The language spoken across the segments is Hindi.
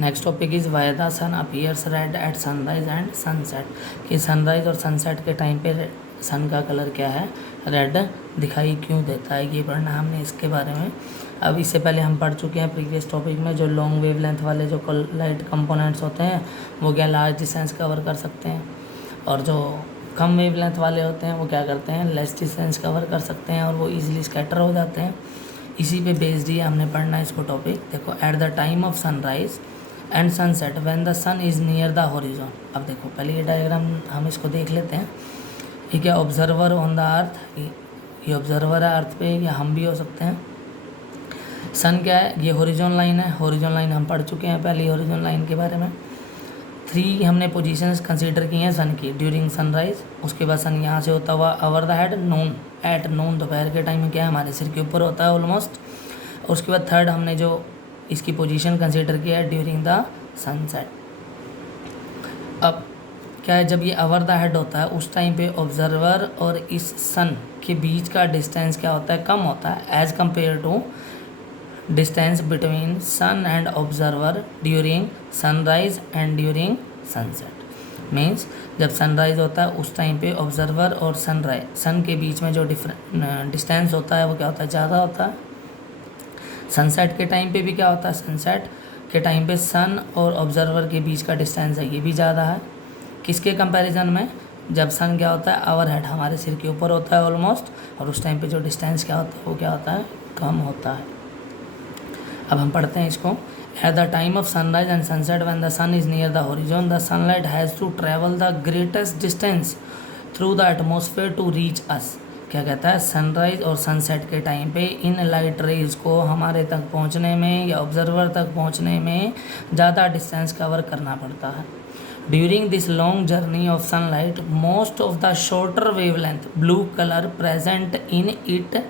Next topic is why the sun appears red at sunrise and sunset, कि सनराइज और सनसेट के टाइम पे सन का कलर क्या है, रेड दिखाई क्यों देता है, ये पढ़ना हमने इसके बारे में। अब इससे पहले हम पढ़ चुके हैं प्रीवियस टॉपिक में, जो लॉन्ग वेवलेंथ वाले जो लाइट कंपोनेंट्स होते हैं वो क्या लार्ज डिस्टेंस कवर कर सकते हैं, और जो कम वेवलेंथ वाले होते हैं वो क्या करते हैं, लेस डिस्टेंस कवर कर सकते हैं और वो ईजिली स्कैटर हो जाते हैं। इसी पे बेस्ड ही हमने पढ़ना है इसको टॉपिक। देखो, at the time of sunrise and sunset when the sun is near the horizon. अब देखो पहले ये डायग्राम हम इसको देख लेते हैं। ये क्या ऑब्जर्वर ऑन द अर्थ, ये ऑब्जर्वर है अर्थ पे, या हम भी हो सकते हैं। सन क्या है, ये हॉरिजॉन लाइन है, हॉरिजॉन लाइन हम पढ़ चुके हैं पहले हॉरिजॉन लाइन के बारे में। 3 हमने पोजीशंस कंसीडर की हैं सन की ड्यूरिंग सनराइज। उसके बाद सन यहाँ से होता हुआ over the head, Noon, at noon, दोपहर के टाइम में क्या है हमारे सिर के ऊपर होता है ऑलमोस्ट। उसके बाद 3rd हमने जो इसकी पोजीशन कंसीडर किया है ड्यूरिंग द सनसेट। अब क्या है, जब ये ओवर द हेड होता है उस टाइम पे ऑब्जर्वर और इस सन के बीच का डिस्टेंस क्या होता है, कम होता है as compare to distance between sun and observer during sunrise and during sunset. Means जब सनराइज होता है उस टाइम पे ऑब्जर्वर और सन के बीच में जो डिस्टेंस होता है वो क्या होता है, ज़्यादा होता है। सनसेट के टाइम पे भी क्या होता है, सनसेट के टाइम पे सन और ऑब्जर्वर के बीच का डिस्टेंस है ये भी ज़्यादा है। किसके कंपैरिजन में, जब सन क्या होता है ओवर हेड हमारे सिर के ऊपर होता है ऑलमोस्ट, और उस टाइम पे जो डिस्टेंस क्या होता है वो क्या होता है, कम होता है। अब हम पढ़ते हैं इसको। At the time of sunrise and sunset when the sun is near the horizon the sunlight has to travel the greatest distance through the atmosphere to reach us. क्या कहता है, सनराइज और सनसेट के टाइम पे इन लाइट रेज को हमारे तक पहुंचने में या ऑब्जर्वर तक पहुंचने में ज़्यादा डिस्टेंस कवर करना पड़ता है। During this long journey of sunlight most of the shorter wavelength blue colour present in it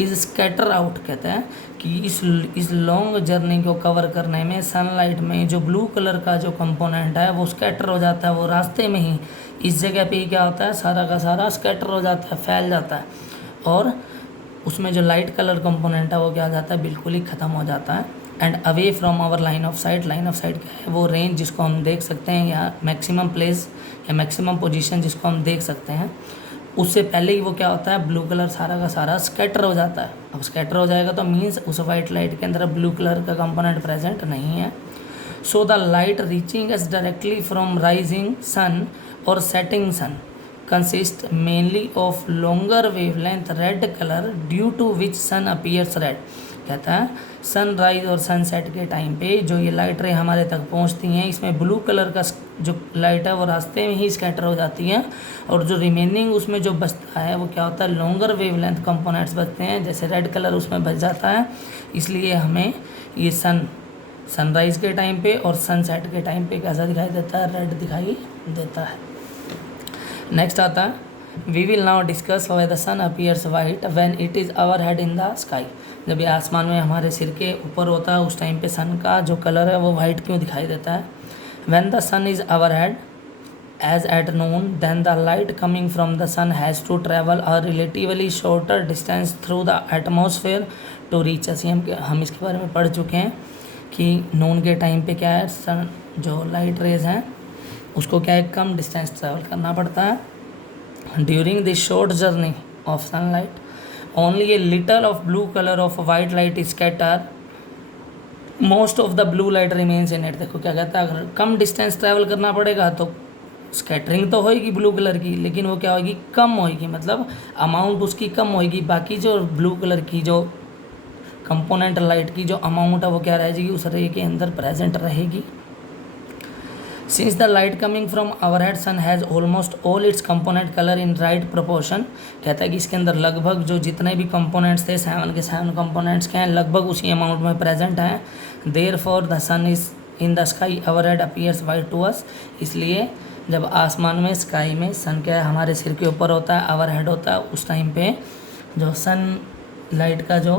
is scatter out. कहते हैं कि इस लॉन्ग जर्नी को कवर करने में सनलाइट में जो ब्लू कलर का जो कंपोनेंट है वो स्कैटर हो जाता है, वो रास्ते में ही इस जगह पे ही क्या होता है, सारा का सारा स्कैटर हो जाता है, फैल जाता है, और उसमें जो लाइट कलर कंपोनेंट है वो क्या हो जाता है, बिल्कुल ही ख़त्म हो जाता है। And away from our line of sight, line of sight क्या है, वो रेंज जिसको हम देख सकते हैं या मैक्सिमम प्लेस या मैक्सिमम पोजीशन जिसको हम देख सकते हैं, उससे पहले ही वो क्या होता है, ब्लू कलर सारा का सारा स्कैटर हो जाता है। अब स्कैटर हो जाएगा तो मीन्स उस वाइट लाइट के अंदर ब्लू कलर का कंपोनेंट प्रेजेंट नहीं है। So the light reaching us directly from rising sun और setting sun consist mainly of longer wavelength red colour due to which sun appears red. कहता है सनराइज और सनसेट के टाइम पे जो ये लाइट रे हमारे तक पहुंचती हैं, इसमें ब्लू कलर का जो लाइट है वो रास्ते में ही स्कैटर हो जाती है, और जो रिमेनिंग उसमें जो बचता है वो क्या होता है, लॉन्गर वेवलेंथ कंपोनेंट्स बचते हैं, जैसे रेड कलर उसमें बच जाता है। इसलिए हमें ये सनराइज के टाइम पे और सनसेट के टाइम पे कैसा दिखाई देता है, रेड दिखाई देता है। नेक्स्ट आता है, we will now discuss why the sun appears white when it is overhead in the sky. जब ये आसमान में हमारे सिर के ऊपर होता है उस टाइम पे सन का जो कलर है वो वाइट क्यों दिखाई देता है। When the sun is overhead as at noon then the light coming from the sun has to travel a relatively shorter distance through the atmosphere to reach us. हम इसके बारे में पढ़ चुके हैं कि नून के टाइम पे क्या है, सन जो लाइट रेज हैं उसको क्या है, कम डिस्टेंस ट्रैवल करना पड़ता है। During this short journey of sunlight only a little of blue colour of white light is scatter, most of the blue light remains in it. देखो क्या कहता है, अगर कम डिस्टेंस ट्रैवल करना पड़ेगा तो स्कैटरिंग तो होएगी ब्लू कलर की, लेकिन वो क्या होगी, कम होएगी, मतलब अमाउंट उसकी कम होएगी। बाकी जो ब्लू कलर की जो कंपोनेंट लाइट की जो अमाउंट है वो क्या रहेगी, उस रे के अंदर प्रेजेंट रहेगी। Since the light coming from overhead sun has almost all its component colour in right proportion. कहता है कि इसके अंदर लगभग जो जितने भी कंपोनेंट्स थे 7 के 7 कंपोनेंट्स के हैं, लगभग उसी अमाउंट में प्रेजेंट हैं। Therefore the sun is in the sky overhead appears white to us. इसलिए जब आसमान में स्काई में सन क्या है हमारे सिर के ऊपर होता है, ओवरहेड होता है, उस टाइम पे जो सन लाइट का जो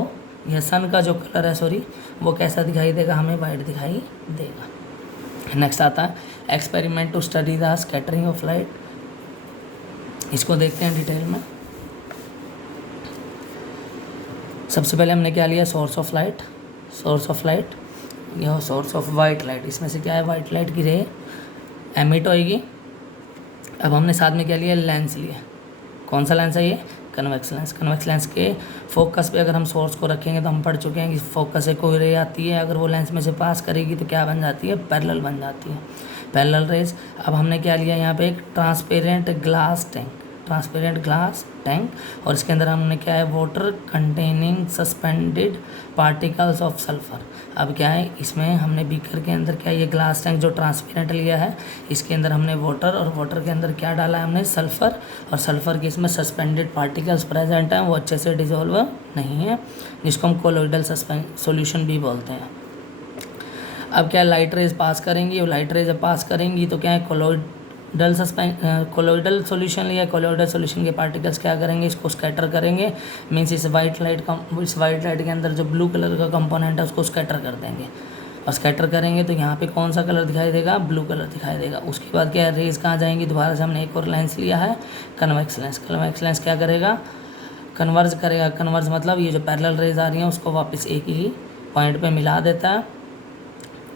या सन का जो कलर है वो कैसा दिखाई देगा, हमें वाइट दिखाई देगा। नेक्स्ट आता है experiment to study the scattering of light. इसको देखते हैं डिटेल में। सबसे पहले हमने क्या लिया, सोर्स ऑफ लाइट। यह सोर्स ऑफ वाइट लाइट, इसमें से क्या है, वाइट लाइट की रे एमिट होएगी। अब हमने साथ में क्या लिया, लेंस लिया। कौन सा लेंस है ये, कन्वेक्स लेंस। कन्वेक्स लेंस के फोकस पे अगर हम सोर्स को रखेंगे तो हम पढ़ चुके हैं कि फोकस से कोई रे आती है, अगर वो लेंस में से पास करेगी तो क्या बन जाती है, पैरेलल बन जाती है, पैरेलल रेज। अब हमने क्या लिया यहाँ पे, एक transparent glass tank, transparent glass tank, और इसके अंदर हमने क्या है, water containing suspended particles of sulphur. अब क्या है, इसमें हमने बीकर के अंदर क्या है, ये ग्लास टैंक जो ट्रांसपेरेंट लिया है, इसके अंदर हमने वाटर, और वाटर के अंदर क्या डाला है हमने, सल्फर, और सल्फर के इसमें सस्पेंडेड पार्टिकल्स प्रेजेंट हैं, वो अच्छे से डिजोल्व नहीं है, जिसको हम कोलोइडल सॉल्यूशन भी बोलते हैं। अब क्या, लाइट रेज पास करेंगी, और लाइट रेज पास करेंगी तो क्या है, कोलोइडल सॉल्यूशन लिया, कोलोइडल सॉल्यूशन के पार्टिकल्स क्या करेंगे, इसको स्कैटर करेंगे, मीन्स इस वाइट लाइट के अंदर जो ब्लू कलर का कंपोनेंट है उसको स्कैटर कर देंगे, और स्कैटर करेंगे तो यहाँ पे कौन सा कलर दिखाई देगा, ब्लू कलर दिखाई देगा। उसके बाद क्या, रेज कहाँ जाएंगी, दोबारा से हमने एक और लेंस लिया है, कन्वेक्स लेंस। कन्वेक्स लेंस क्या करेगा, कन्वर्ज करेगा। कन्वर्ज मतलब ये जो पैरेलल रेज आ रही हैं उसको वापस एक ही पॉइंट पे मिला देता है,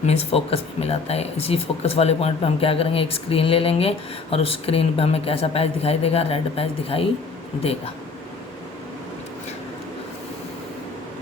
मीन्स फोकस पे मिलाता है। इसी फोकस वाले पॉइंट पे हम क्या करेंगे, एक स्क्रीन ले लेंगे, और उस स्क्रीन पे हमें कैसा पैच दिखाई देगा, रेड पैच दिखाई देगा।